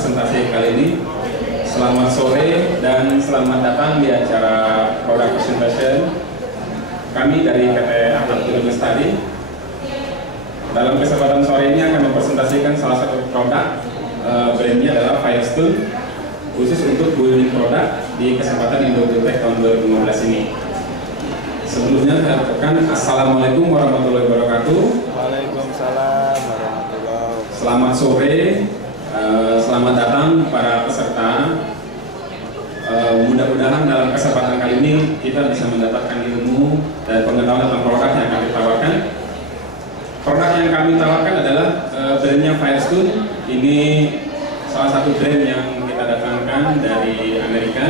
presentasi kali ini. Selamat sore dan selamat datang di acara Product Presentation kami dari PT Atap Lestari. Dalam kesempatan sore ini akan mempresentasikan salah satu produk, brandnya adalah Firestone, khusus untuk building produk di kesempatan Indo-Tech tahun 2015 ini. Sebelumnya saya ucapkan Assalamualaikum warahmatullahi wabarakatuh. Waalaikumsalam warahmatullahi wabarakatuh. Selamat sore, selamat datang para peserta. Mudah-mudahan dalam kesempatan kali ini kita bisa mendapatkan ilmu dan pengetahuan tentang produk yang kami tawarkan. Produk yang kami tawarkan adalah brandnya Firestone. Ini salah satu brand yang kita datangkan dari Amerika.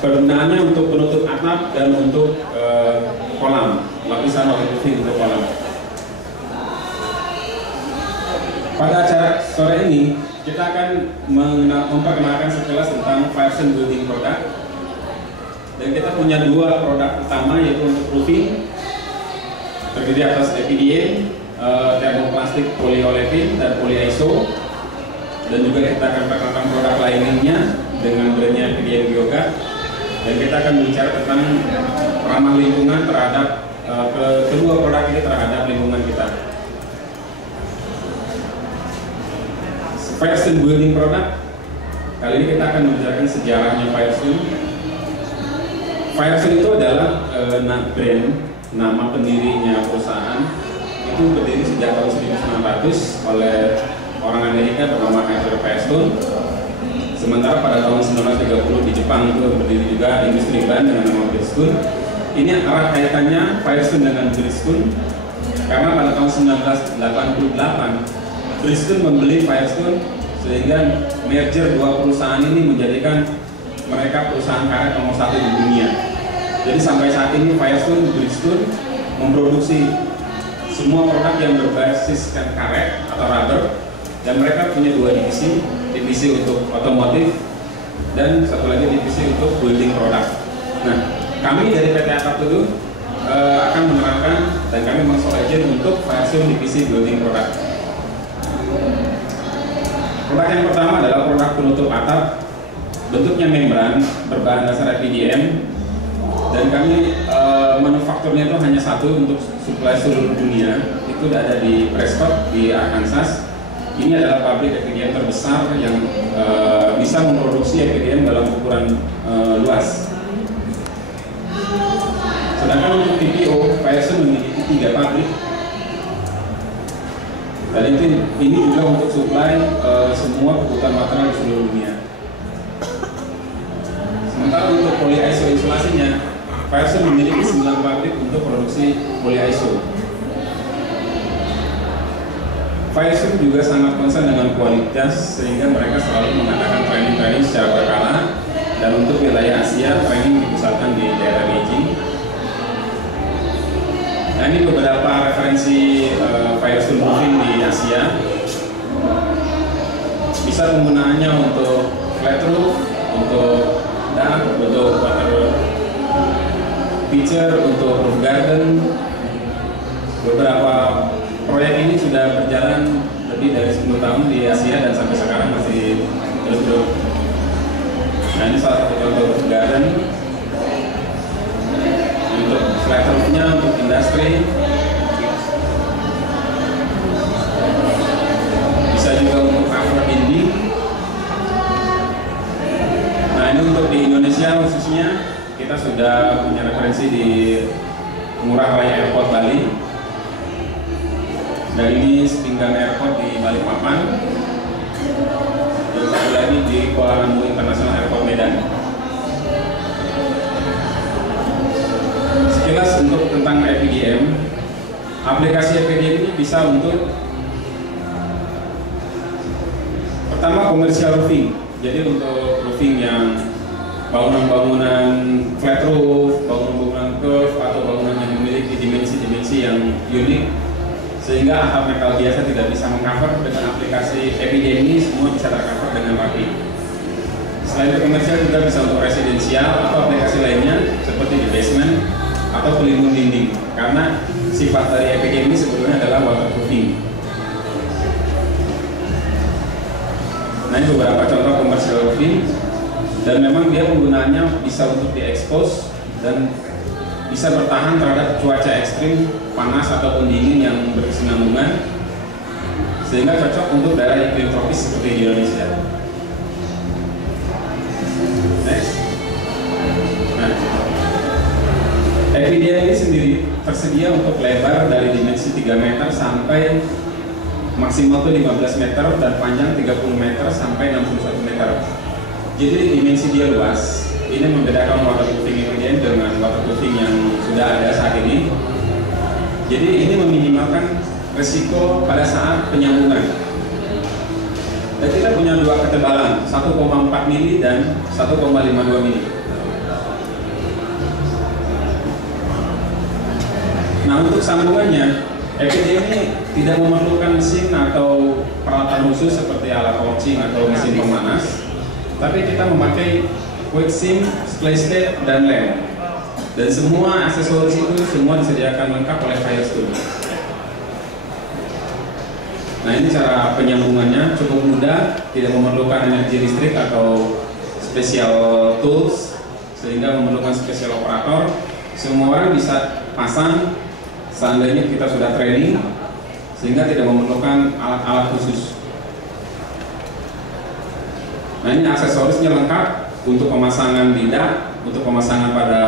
Kegunaannya untuk penutup atap dan untuk kolam, lapisan waterproofing untuk kolam. Pada acara sore ini kita akan memperkenalkan sekilas tentang Firestone Building Product. Dan kita punya dua produk utama, yaitu untuk roofing terdiri atas EPDM, termoplastik polyolefin dan polyiso. Dan juga kita akan perkenalkan produk lainnya dengan brandnya EPDM Bioga. Dan kita akan bicara tentang ramah lingkungan terhadap kedua produk ini terhadap lingkungan kita. Firestone Building Product. Kali ini kita akan membicarakan sejarahnya Firestone. Firestone itu adalah brand, nama pendirinya perusahaan. Itu berdiri sejak tahun 1900 oleh orang Amerika bernama Arthur Firestone. Sementara pada tahun 1930 di Jepang itu berdiri juga industri ban dengan nama Bridgestone. Ini erat kaitannya Firestone dengan Bridgestone karena pada tahun 1988 Bridgestone membeli Firestone, sehingga merger dua perusahaan ini menjadikan mereka perusahaan karet nomor 1 di dunia. Jadi sampai saat ini Firestone Bridgestone memproduksi semua produk yang berbasiskan karet atau rubber, dan mereka punya dua divisi untuk otomotif dan satu lagi divisi untuk building product. Nah, kami dari PT Atap Teduh akan menerangkan dan kami mengsolidasi untuk Firestone divisi building product. Produk yang pertama adalah produk penutup atap, bentuknya membran berbahan dasar EPDM, dan kami manufakturnya itu hanya satu untuk suplai seluruh dunia. Itu ada di Prescott di Arkansas. Ini adalah pabrik EPDM terbesar yang bisa memproduksi EPDM dalam ukuran luas. Sedangkan untuk TPO, Firestone memiliki 3 pabrik. Dan ini juga untuk suplai semua kebutuhan material di seluruh dunia. Sementara untuk polyiso isolasinya, Firestone memiliki 9 pabrik untuk produksi polyiso. Firestone juga sangat concern dengan kualitas, sehingga mereka selalu mengadakan training secara berkala. Dan untuk wilayah Asia, training dipusatkan di daerah Beijing. Nah, ini beberapa referensi Firestone roofing di Asia. Bisa penggunaannya untuk flat roof, untuk dak, untuk water feature, untuk roof garden. Beberapa proyek ini sudah berjalan lebih dari 10 tahun di Asia dan sampai sekarang masih terus. Nah, ini salah satu contoh roof garden. Untuk flat roofnya untuk industri, bisa juga untuk cover dinding. Nah, ini untuk di Indonesia khususnya kita sudah punya referensi di Ngurah Rai Airport Bali, dan ini Sepinggan Airport di Balikpapan, dan satu lagi di Kuala Lumpur International Airport Medan. Sekilas untuk tentang EPDM, aplikasi EPDM ini bisa untuk pertama komersial roofing. Jadi untuk roofing yang bangunan-bangunan flat roof, bangunan-bangunan curve, atau bangunan yang memiliki dimensi-dimensi yang unik, sehingga atap metal biasa tidak bisa mengcover. Dengan aplikasi EPDM ini semua bisa tercover dengan rapi. Selain itu komersial juga bisa untuk residensial atau aplikasi lainnya seperti di basement atau pelindung dinding, karena sifat dari EPDM ini sebetulnya adalah waterproofing. Nah, ini beberapa contoh commercial roofing, dan memang dia penggunaannya bisa untuk diekspos dan bisa bertahan terhadap cuaca ekstrim, panas ataupun dingin yang berkesinambungan, sehingga cocok untuk daerah iklim tropis seperti di Indonesia. Next. Nah, FPDM ini sendiri tersedia untuk lebar dari dimensi 3 meter sampai maksimal itu 15 meter dan panjang 30 meter sampai 61 meter. Jadi dimensi dia luas. Ini membedakan waterproofing FPDM dengan waterproofing yang sudah ada saat ini. Jadi ini meminimalkan risiko pada saat penyambungan. Dan kita punya dua ketebalan, 1,4 mili dan 1,52 mili. Nah, untuk sambungannya, FPDM ini tidak memerlukan mesin atau peralatan khusus seperti alat torching atau mesin pemanas, tapi kita memakai quick seam, splash tape, dan lem. Dan semua aksesoris itu semua disediakan lengkap oleh Firestone. Nah, ini cara penyambungannya cukup mudah, tidak memerlukan energi listrik atau special tools, sehingga memerlukan special operator. Semua orang bisa pasang seandainya kita sudah training, sehingga tidak memerlukan alat-alat khusus. Nah, ini aksesorisnya lengkap untuk pemasangan lidah, untuk pemasangan pada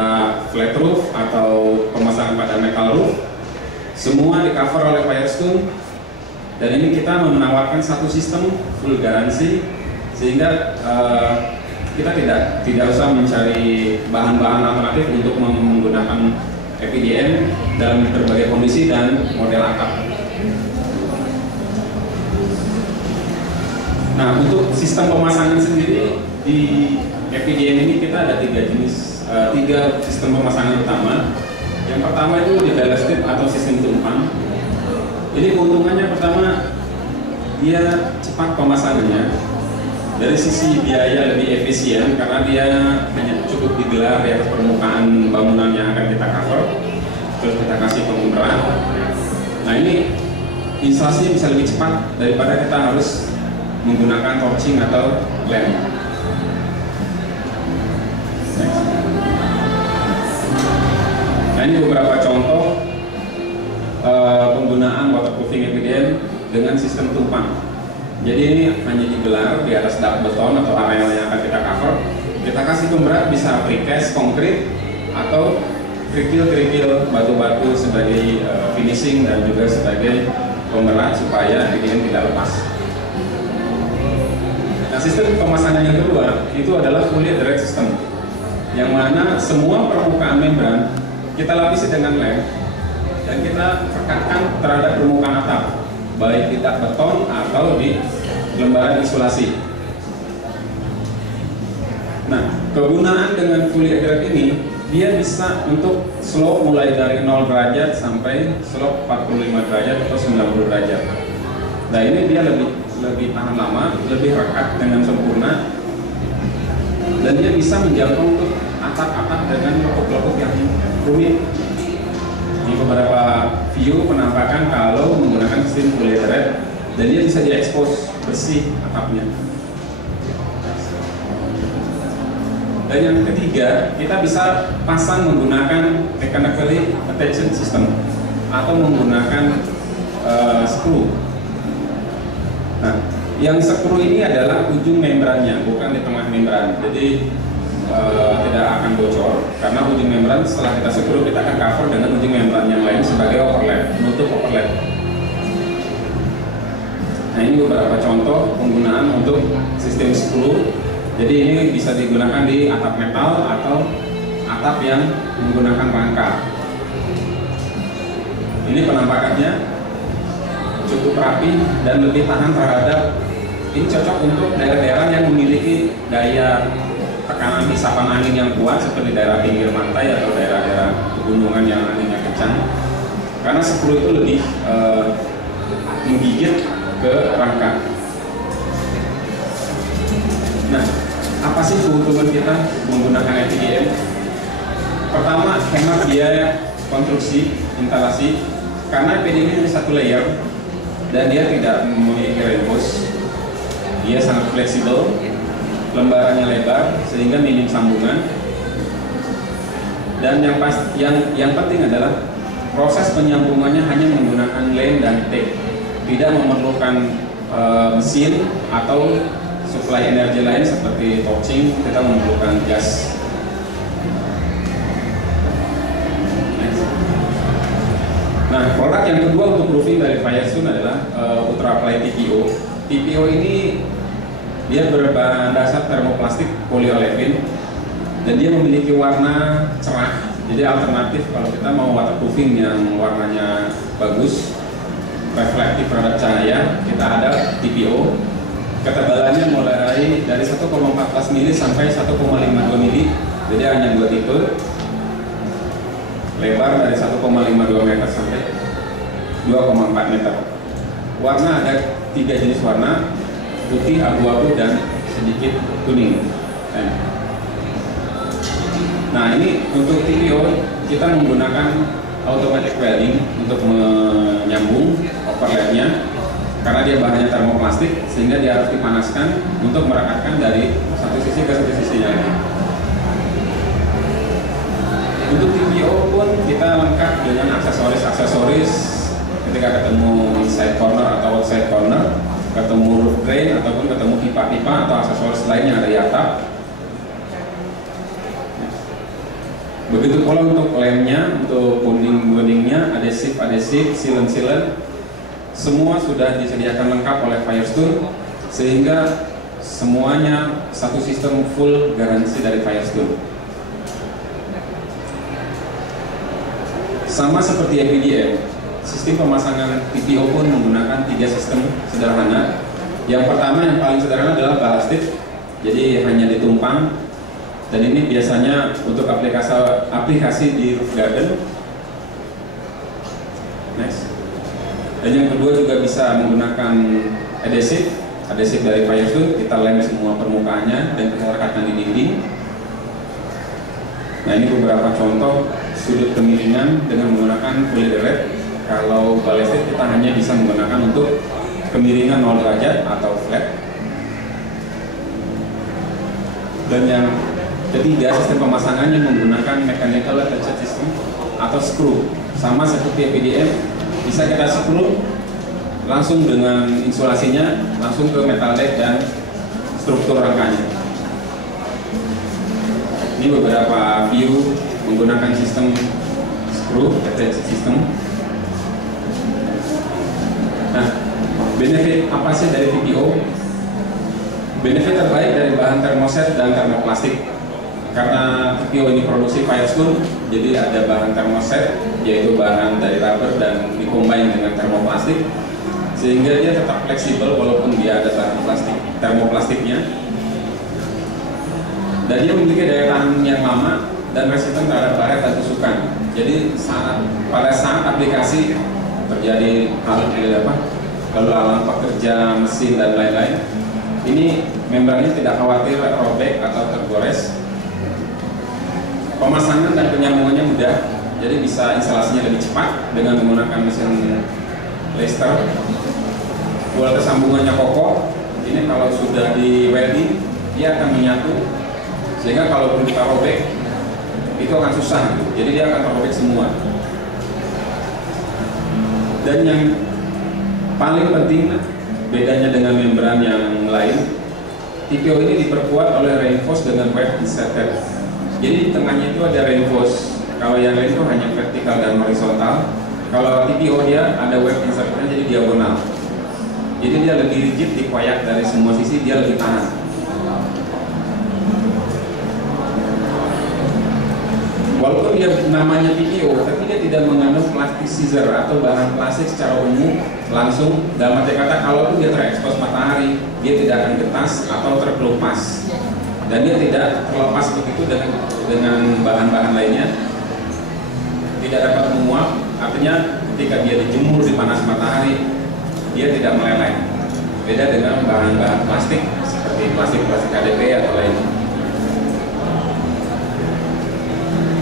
flat roof atau pemasangan pada metal roof. Semua di cover oleh Firestone, dan ini kita menawarkan satu sistem full garansi, sehingga kita tidak usah mencari bahan-bahan alternatif untuk menggunakan FPDM dalam berbagai kondisi dan model atap. Nah, untuk sistem pemasangan sendiri di FPDM ini kita ada tiga sistem pemasangan utama. Yang pertama itu di ballasted atau sistem tumpang. Jadi keuntungannya pertama, dia cepat pemasangannya. Dari sisi biaya lebih efisien karena dia hanya cukup digelar di atas permukaan bangunan yang akan kita cover, terus kita kasih pemberat. Nah, ini instalasinya bisa lebih cepat daripada kita harus menggunakan torching atau lem. Nah, ini beberapa contoh penggunaan waterproofing FPDM dengan sistem tumpang. Jadi ini hanya digelar di atas dak beton atau areal yang akan kita cover. Kita kasih pemberat bisa precast konkrit atau kerikil-kerikil batu-batu sebagai finishing dan juga sebagai pemberat supaya FPDM tidak lepas. Nah, sistem pemasangan yang kedua itu adalah fully direct system, yang mana semua permukaan membran kita lapisi dengan lem dan kita rekatkan terhadap permukaan atap, baik di dak beton atau di lembaran isolasi. Nah, kegunaan dengan fully direct ini, dia bisa untuk slope mulai dari 0 derajat sampai slope 45 derajat atau 90 derajat. Nah, ini dia lebih tahan lama, lebih rekat dengan sempurna, dan dia bisa menjangkau untuk atap-atap dengan lekuk-lekuk yang rumit. Ini beberapa view penampakan kalau menggunakan sistem fully direct, dan dia bisa diekspos bersih atapnya. Dan yang ketiga, kita bisa pasang menggunakan mechanically attached system atau menggunakan screw. Nah, yang screw ini adalah ujung membrannya, bukan di tengah membran. Jadi tidak akan bocor karena ujung membran setelah kita screw kita akan cover dengan ujung membran yang lain sebagai overlap, menutup overlap. Nah, ini beberapa contoh penggunaan untuk sistem screw. Jadi ini bisa digunakan di atap metal atau atap yang menggunakan rangka. Ini penampakannya cukup rapi dan lebih tahan terhadap, ini cocok untuk daerah-daerah yang memiliki daya tekanan hisapan angin yang kuat seperti daerah pinggir pantai atau daerah-daerah pegunungan yang anginnya kencang, karena screw itu lebih menggigit ke rangka. Nah, apa sih keuntungan kita menggunakan FPDM? Pertama, hemat biaya konstruksi instalasi karena FPDM ini satu layer dan dia tidak memiliki reinforce. Dia sangat fleksibel, lembarannya lebar sehingga minim sambungan. Dan yang penting adalah proses penyambungannya hanya menggunakan lem dan tape, tidak memerlukan mesin atau suplai energi lain seperti torching. Kita memerlukan gas. Nah, produk yang kedua untuk roofing dari Firestone adalah Ultraply TPO. TPO ini dia berbahan dasar termoplastik polyolefin dan dia memiliki warna cerah. Jadi alternatif kalau kita mau waterproofing yang warnanya bagus, reflektif terhadap cahaya, kita ada TPO. Ketebalannya mulai dari 1,14 mili sampai 1,52 mili. Jadi hanya dua tipe. Lebar dari 1,52 meter sampai 2,4 meter. Warna ada 3 jenis warna, putih, abu-abu, dan sedikit kuning. Nah, ini untuk TPO kita menggunakan automatic welding untuk menyambung overlapnya, karena dia bahannya termoplastik sehingga dia harus dipanaskan untuk merekatkan dari satu sisi ke satu sisi lagi. Untuk TPO pun kita lengkap dengan aksesoris ketika ketemu inside corner atau outside corner, ketemu roof drain ataupun ketemu pipa-pipa atau aksesoris lain yang ada di atap. Begitu pula untuk lemnya, untuk bondingnya, adesif, sealant, semua sudah disediakan lengkap oleh Firestone sehingga semuanya satu sistem full garansi dari Firestone. Sama seperti EPDM, sistem pemasangan TPO pun menggunakan 3 sistem sederhana. Yang pertama yang paling sederhana adalah ballastic, jadi hanya ditumpang. Dan ini biasanya untuk aplikasi di roof garden. Next. Dan yang kedua juga bisa menggunakan adesif dari Firestone. Kita lem semua permukaannya dan kita rekatkan di dinding. Nah, ini beberapa contoh sudut kemiringan dengan menggunakan polyderate. Kalau ballistic kita hanya bisa menggunakan untuk kemiringan 0 derajat atau flat. Dan yang ketiga, sistem pemasangannya menggunakan mechanical attached system atau screw. Sama seperti EPDM, bisa kita screw langsung dengan insulasinya langsung ke metal deck dan struktur rangkanya. Ini beberapa view menggunakan sistem screw attached system. Nah, benefit apa sih dari TPO? Benefit terbaik dari bahan termoset dan termoplastik. Karena TPO ini produksi Firestone, jadi ada bahan termoset, yaitu bahan dari rubber dan dikombin dengan termoplastik, sehingga dia tetap fleksibel walaupun dia ada bahan plastik, termoplastiknya. Dan dia memiliki daya tahan yang lama dan resisten terhadap baret dan tusukan. Jadi pada saat aplikasi terjadi hal lalu lalang pekerja, mesin dan lain-lain, ini membrannya tidak khawatir robek atau tergores. Pemasangan dan penyambungannya mudah, jadi bisa instalasinya lebih cepat dengan menggunakan mesin laser. Kualitas sambungannya kokoh. Ini kalau sudah di welding, dia akan menyatu, sehingga kalau kita robek itu akan susah. Jadi dia akan terrobek semua. Dan yang paling penting bedanya dengan membran yang lain, TPO ini diperkuat oleh reinforce dengan web inserted. Jadi di tengahnya itu ada reinforce. Kalau yang lain itu hanya vertikal dan horizontal. Kalau TPO dia ada web insertnya jadi diagonal. Jadi dia lebih rigid, dikoyak dari semua sisi, dia lebih tahan. Walaupun dia namanya TPO, tapi dia tidak mengandung plastik scissor atau bahan plastik secara umum langsung. Dalam arti kata, kalaupun dia terekspos matahari, dia tidak akan getas atau terkelupas. Dan dia tidak terlepas begitu dengan bahan-bahan lainnya, tidak dapat menguap. Artinya ketika dia dijemur di panas matahari, dia tidak meleleh. Beda dengan bahan-bahan plastik seperti plastik KDP atau lainnya.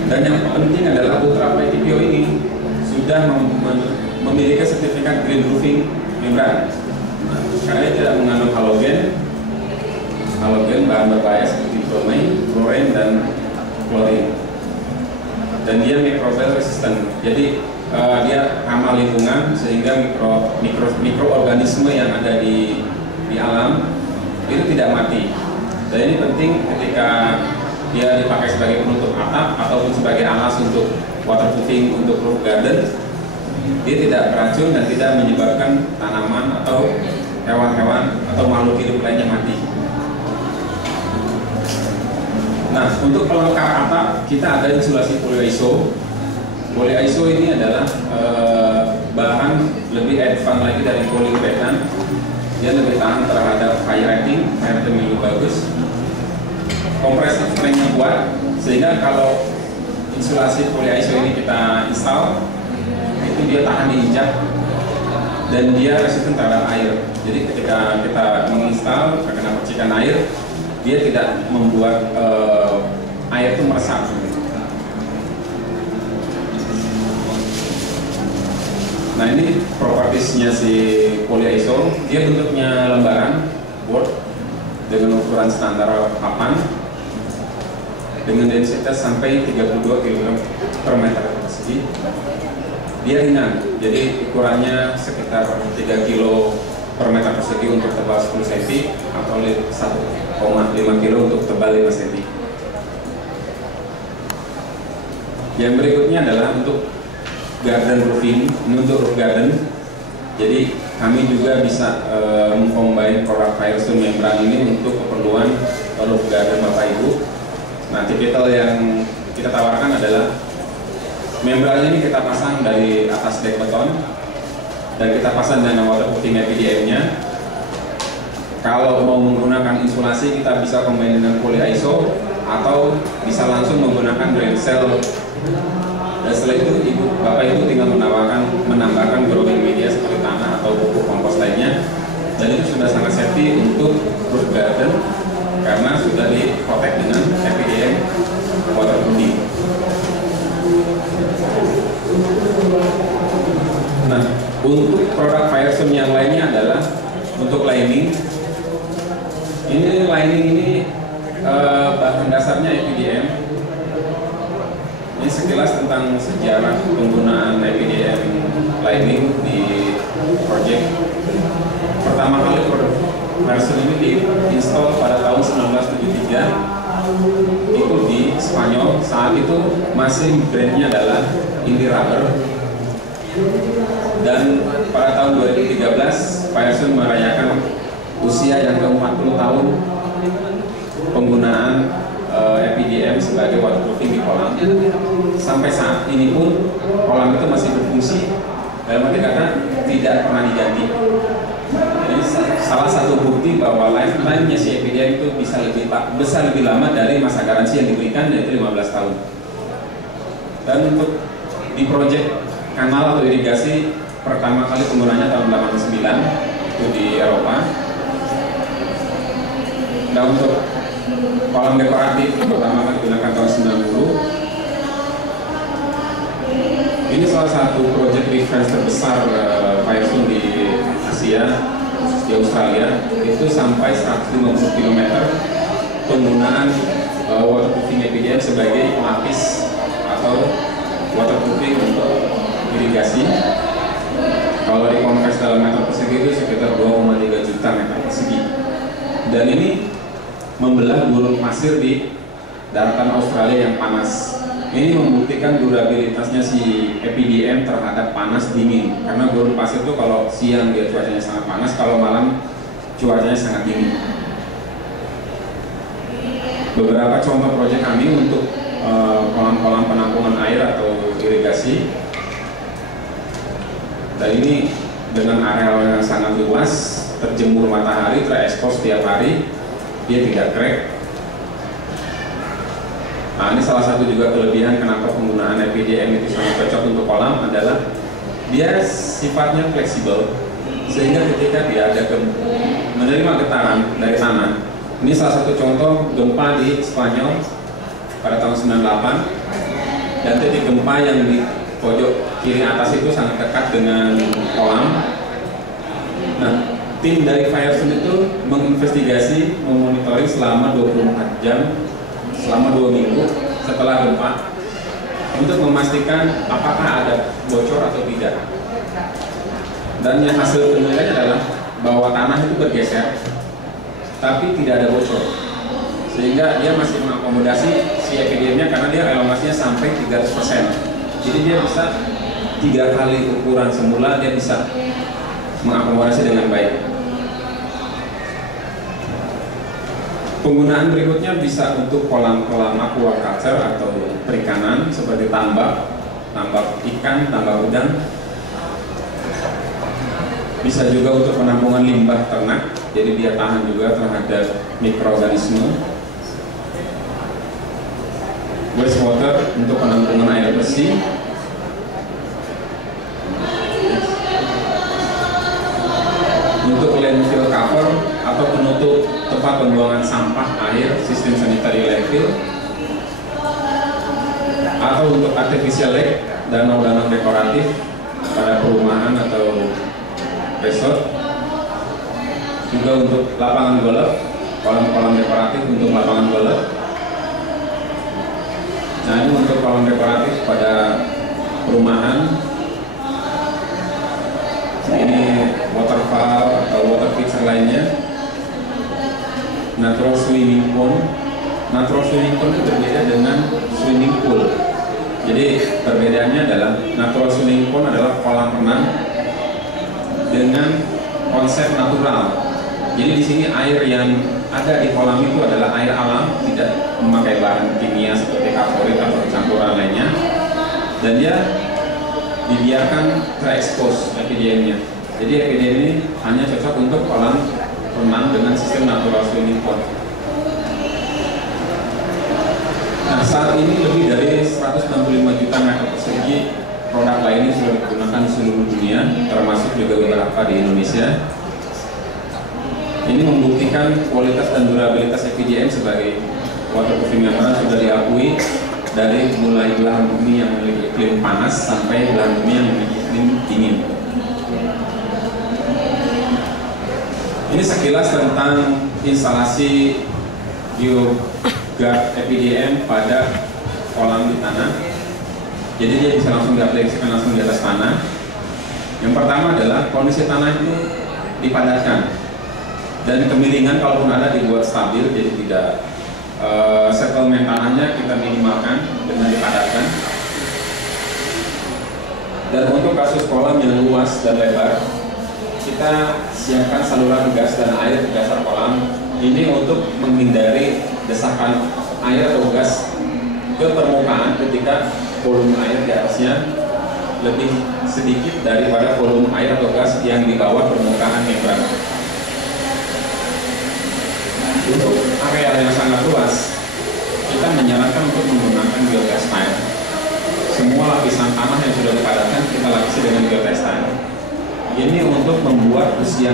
Dan yang penting adalah Ultraply TPO ini sudah memiliki sertifikat green roofing membran, karena dia tidak mengandung halogen, resistant. Jadi dia ramah lingkungan sehingga mikroorganisme yang ada di alam itu tidak mati. Dan ini penting ketika dia dipakai sebagai penutup atap ataupun sebagai alas untuk waterproofing untuk roof garden. Dia tidak beracun dan tidak menyebabkan tanaman atau hewan-hewan atau makhluk hidup lainnya mati. Nah, untuk pelengkap atap kita ada insulasi polyiso. Polyiso ini adalah bahan lebih advance lagi dari poliuretan. Dia lebih tahan terhadap fire rating, fire rating lebih bagus. Kompresif strength-nya kuat, sehingga kalau insulasi polyiso ini kita install, itu dia tahan diinjak dan dia resisten terhadap air. Jadi ketika kita menginstal terkena percikan air, dia tidak membuat air itu meresap. Nah, ini propertiesnya si polyiso. Dia bentuknya lembaran board dengan ukuran standar papan dengan densitas sampai 32 kg per meter persegi. Dia ringan, jadi ukurannya sekitar 3 kg per meter persegi untuk tebal 10 cm atau 1,5 kg untuk tebal 5 cm. Yang berikutnya adalah untuk garden roofing, ini untuk roof garden. Jadi kami juga bisa mengcombine produk Firestone membran ini untuk keperluan roof garden Bapak Ibu. Nah, tipikal yang kita tawarkan adalah membran ini kita pasang dari atas dek beton dan kita pasang dengan waterproofing EPDM-nya. Kalau mau menggunakan insulasi kita bisa combine dengan polyiso atau bisa langsung menggunakan drain cell. Dan setelah itu Bapak Ibu tinggal menambahkan growing media seperti tanah atau pupuk kompos lainnya, dan itu sudah sangat safety untuk roof garden karena sudah diprotect dengan EPDM waterproofing. Nah, untuk produk Firestone yang lainnya adalah untuk lining. Ini lining ini bahan dasarnya EPDM. Ini sekilas tentang sejarah penggunaan EPDM lining di project. Pertama kali produk Firestone ini diinstal pada tahun 1973 itu di Spanyol. Saat itu masih brandnya adalah Indy Rubber. Dan pada tahun 2013 Firestone merayakan usia yang ke-40 tahun penggunaan EPDM sebagai waterproofing di kolam. Sampai saat ini pun kolam itu masih berfungsi, dalam arti kata tidak pernah diganti. Ini salah satu bukti bahwa lifetime-nya si EPDM itu bisa lebih lama dari masa garansi yang diberikan, yaitu 15 tahun. Dan untuk di proyek kanal atau irigasi pertama kali penggunanya tahun 89 itu di Eropa. Nah, untuk kolam dekoratif pertama kali digunakan tahun 90. Ini salah satu proyek defense terbesar Firestone di Asia, di Australia. Itu sampai 150 km penggunaan waterproofing EPDM sebagai pelapis atau waterproofing untuk irigasi. Kalau dikonvers dalam meter persegi itu sekitar 2,3 juta meter persegi. Dan ini membelah gurun pasir di daratan Australia yang panas. Ini membuktikan durabilitasnya si EPDM terhadap panas dingin. Karena gurun pasir itu kalau siang dia cuacanya sangat panas, kalau malam cuacanya sangat dingin. Beberapa contoh proyek kami untuk kolam-kolam penampungan air atau irigasi. Dan ini dengan area yang sangat luas, terjemur matahari, terekspos setiap hari, dia tidak crack. Nah, ini salah satu juga kelebihan kenapa penggunaan EPDM itu sangat cocok untuk kolam adalah dia sifatnya fleksibel, sehingga ketika dia ada menerima getaran dari tanah. Ini salah satu contoh gempa di Spanyol pada tahun 98, dan titik gempa yang di pojok kiri atas itu sangat dekat dengan kolam. Nah, tim dari Firestone itu menginvestigasi, memonitoring selama 24 jam selama 2 minggu setelah gempa. untuk memastikan apakah ada bocor atau tidak. Dan yang hasil penilaiannya adalah bahwa tanah itu bergeser, tapi tidak ada bocor, sehingga dia masih mengakomodasi si EPDM-nya karena dia elongasinya sampai 300%. Jadi dia bisa 3 kali ukuran semula, dia bisa mengakomodasi dengan baik. Penggunaan berikutnya bisa untuk kolam-kolam aquaculture atau perikanan seperti tambak ikan, tambak udang. Bisa juga untuk penampungan limbah ternak, jadi dia tahan juga terhadap mikroorganisme. Wastewater untuk penampungan air bersih. Untuk landfill cover atau penutup tempat pembuangan sampah air, sistem sanitary landfill. Atau untuk artificial lake, danau-danau dekoratif pada perumahan atau resort. Juga untuk lapangan golf, kolam-kolam dekoratif untuk lapangan golf. Nah, ini untuk kolam dekoratif pada perumahan. Ini waterfall atau water feature lainnya. Natural swimming pool. Natural swimming pool itu berbeda dengan swimming pool. Jadi perbedaannya adalah natural swimming pool adalah kolam renang dengan konsep natural. Jadi di sini air yang ada di kolam itu adalah air alam, tidak memakai bahan kimia seperti karborit atau campuran lainnya, dan dia dibiarkan terekspos EPDM-nya. Jadi EPDM ini hanya cocok untuk kolam renang dengan sistem natural swimming pool. Nah, saat ini lebih dari 165 juta meter persegi produk lainnya sudah digunakan di seluruh dunia, termasuk juga beberapa di Indonesia. Ini membuktikan kualitas dan durabilitas EPDM sebagai waterproofing membran sudah diakui dari mulai belahan bumi yang memiliki iklim panas sampai belahan bumi yang memiliki iklim dingin. Ini sekilas tentang instalasi GeoGuard EPDM pada kolam di tanah. Jadi dia bisa langsung diaplikasikan langsung di atas tanah. Yang pertama adalah kondisi tanah itu dipadatkan dan kemiringan kalaupun ada dibuat stabil, jadi tidak settlement tanahnya kita minimalkan dengan dipadatkan. Dan untuk kasus kolam yang luas dan lebar, kita siapkan saluran gas dan air di dasar kolam ini untuk menghindari desakan air atau gas ke permukaan ketika volume air di atasnya lebih sedikit daripada volume air atau gas yang di bawah permukaan membran. Untuk area yang sangat luas, kita menyarankan untuk menggunakan geotextile. Semua lapisan tanah yang sudah dipadatkan kita lapisi dengan geotextile. Ini untuk membuat usia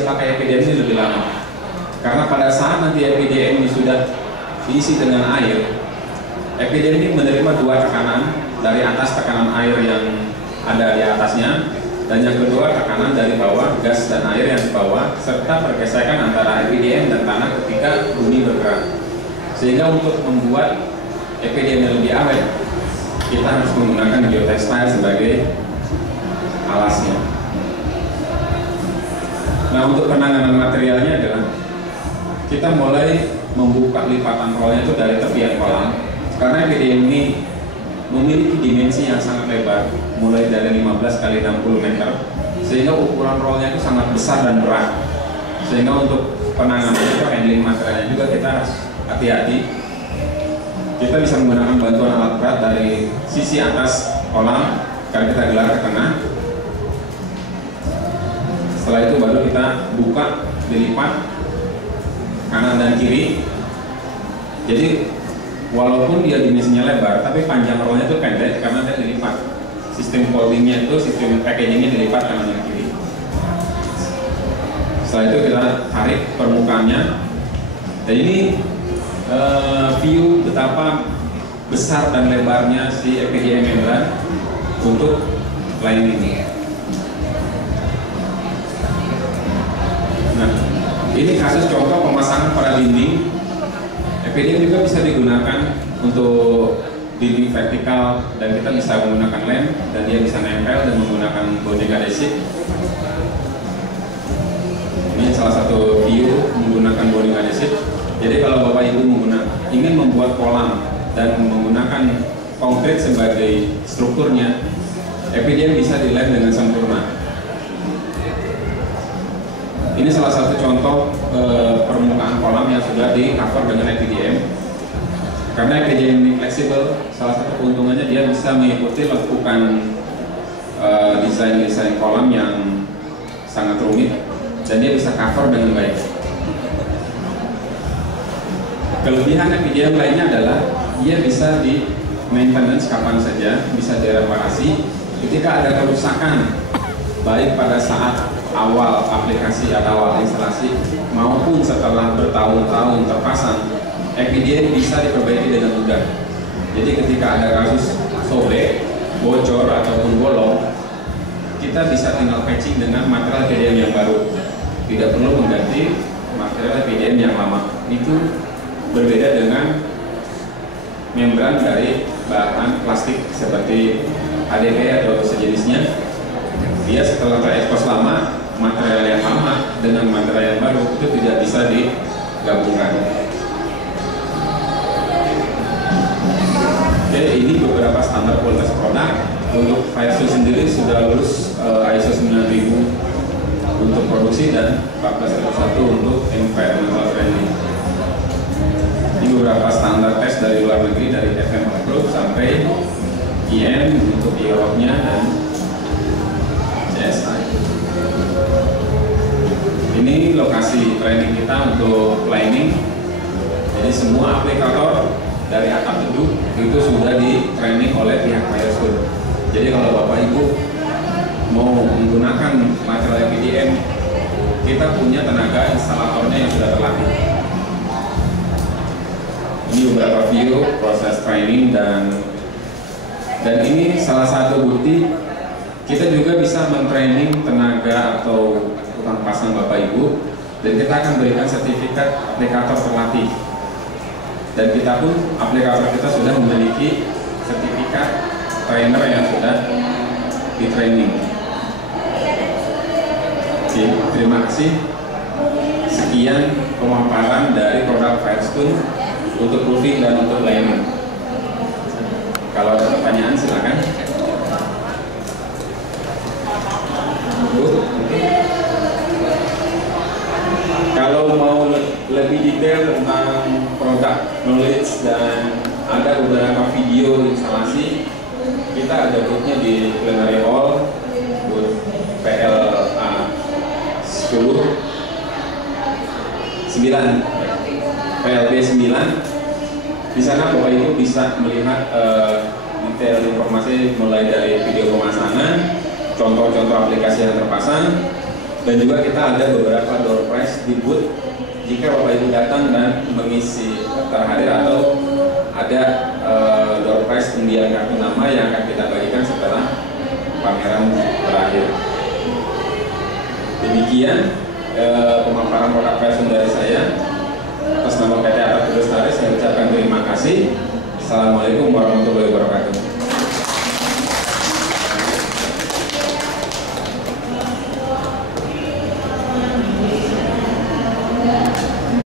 pakai EPDM ini lebih lama. Karena pada saat nanti EPDM ini sudah diisi dengan air, EPDM ini menerima 2 tekanan, dari atas tekanan air yang ada di atasnya, dan yang kedua tekanan dari bawah, gas dan air yang di bawah, serta pergesekan antara EPDM dan tanah ketika bumi bergerak. Sehingga untuk membuat EPDM yang lebih awet, kita harus menggunakan geotextile sebagai alasnya. Nah, untuk penanganan materialnya adalah kita mulai membuka lipatan rollnya itu dari tepian kolam, karena EPDM ini memiliki dimensi yang sangat lebar, mulai dari 15 kali 60 meter, sehingga ukuran rollnya itu sangat besar dan berat. Sehingga untuk penanganan itu, handling materialnya juga kita harus hati-hati. Kita bisa menggunakan bantuan alat berat dari sisi atas kolam, akan kita gelar ke tengah. Setelah itu baru kita buka, dilipat kanan dan kiri. Jadi walaupun dia dimensinya lebar, tapi panjang rollnya itu pendek karena dia dilipat. Sistem foldingnya itu, sistem packagingnya dilipat kanan dan kiri. Setelah itu kita tarik permukaannya. Dan ini view betapa besar dan lebarnya si EPDM membran untuk line ini. Nah, ini kasus contoh pemasangan pada dinding. EPDM juga bisa digunakan untuk dinding vertikal, dan kita bisa menggunakan lem dan dia bisa nempel dan menggunakan bonding adhesive. Ini salah satu view menggunakan bonding adhesive. Jadi kalau Bapak Ibu ingin membuat kolam dan menggunakan konkret sebagai strukturnya, EPDM bisa dilem dengan sempurna. Ini salah satu contoh permukaan kolam yang sudah di cover dengan EPDM. Karena EPDM ini fleksibel, salah satu keuntungannya dia bisa mengikuti lekukan desain kolam yang sangat rumit, dan dia bisa cover dengan baik. Kelebihan EPDM lainnya adalah dia bisa di maintenance kapan saja, bisa direparasi ketika ada kerusakan, baik pada saat awal aplikasi atau awal instalasi maupun setelah bertahun-tahun terpasang. EPDM bisa diperbaiki dengan mudah. Jadi ketika ada kasus sobek, bocor ataupun bolong, kita bisa tinggal patching dengan material EPDM yang baru, tidak perlu mengganti material EPDM yang lama. Itu berbeda dengan membran dari bahan plastik seperti HDPE atau sejenisnya. Dia setelah terekspos lama, material yang lama dengan material yang baru itu tidak bisa digabungkan. Oke, ini beberapa standar kualitas produk. Untuk Firestone sendiri sudah lulus ISO 9000 untuk produksi dan 14001 untuk environmental friendly. Ini beberapa standar tes dari luar negeri, dari FM Group sampai IN untuk Europe-nya dan CSI. Ini lokasi training kita untuk lining. Jadi semua aplikator dari atap gedung itu sudah di training oleh pihak Firestone. Jadi kalau Bapak Ibu mau menggunakan material EPDM, kita punya tenaga instalatornya yang sudah terlatih. Ini beberapa view proses training dan ini salah satu bukti kita juga bisa mentraining tenaga atau tukang pasang Bapak Ibu, dan kita akan berikan sertifikat aplikator terlatih. Dan kita pun, aplikator kita sudah memiliki sertifikat trainer yang sudah di training. Oke, terima kasih. Sekian pemaparan dari produk Firestone untuk roofing dan untuk lining. Kalau ada pertanyaan silakan. Kalau mau lebih detail tentang produk knowledge dan ada beberapa video instalasi, kita ada boothnya di Plenary Hall, booth PLA 9 PLB 9. Di sana Bapak Ibu bisa melihat detail informasi mulai dari video pemasangan, contoh-contoh aplikasi yang terpasang, dan juga kita ada beberapa door prize di booth jika Bapak Ibu datang dan mengisi daftar hadir atau ada door prize undian kartu nama yang akan kita bagikan setelah pameran berakhir. Demikian pemaparan produk Firestone dari saya. Atas nama PT Atap Lestari saya ucapkan terima kasih. Assalamualaikum warahmatullahi wabarakatuh.